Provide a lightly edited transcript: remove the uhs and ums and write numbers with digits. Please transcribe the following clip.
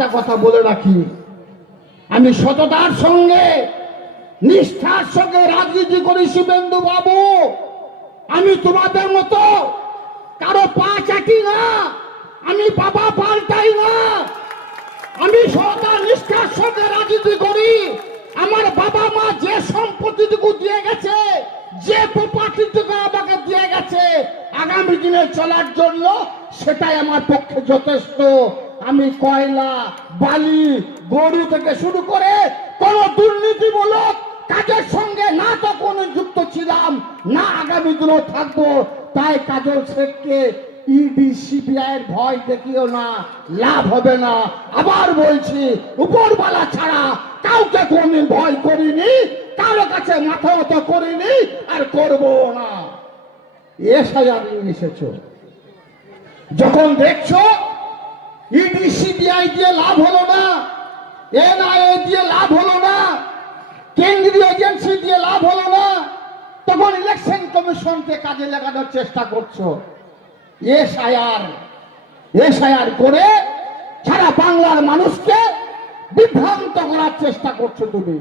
একটা কথা বলে রাখি, আমি সততার সঙ্গে নিষ্ঠার সঙ্গে রাজনীতি করি শুভেন্দু বাবু। আমি তোমাদের মতো কারো পা চাটি না, আমি বাবা পাল্টাই না। আমি সততা নিষ্ঠার সঙ্গে রাজনীতি করি। আমার বাবা মা যে সম্পত্তিটুকু দিয়ে গেছে, যে প্রপার্টিটুকু আমাকে দিয়ে গেছে আগামী দিনে চলার জন্য, সেটাই আমার পক্ষে যথেষ্ট। আমি কয়লা, বালি, গরু থেকে শুরু করে কোন দুর্নীতিমূলক কাজের সঙ্গে না তখন যুক্ত ছিলাম, না আগামী দিনও থাকবো। তাই কাজল শেখকে ইডি সিবিআই এর ভয় দেখিও না, লাভ হবে না। আবার বলছি, উপরওয়ালা ছাড়া কাউকে কোনদিন ভয় করিনি, কারো কাছে মাথা মতো করিনি, আর করবো না। এসআইআর এসেছো, যখন দেখছো ইডি সিবিআই দিয়ে লাভ হলো না, এনআইএ দিয়ে লাভ হলো না, কেন্দ্রীয় এজেন্সি দিয়ে লাভ হলো না, তখন ইলেকশন কমিশনকে কাজে লাগানোর চেষ্টা করছো। এসআইআর করে সারা বাংলার মানুষকে বিভ্রান্ত করার চেষ্টা করছো তুমি।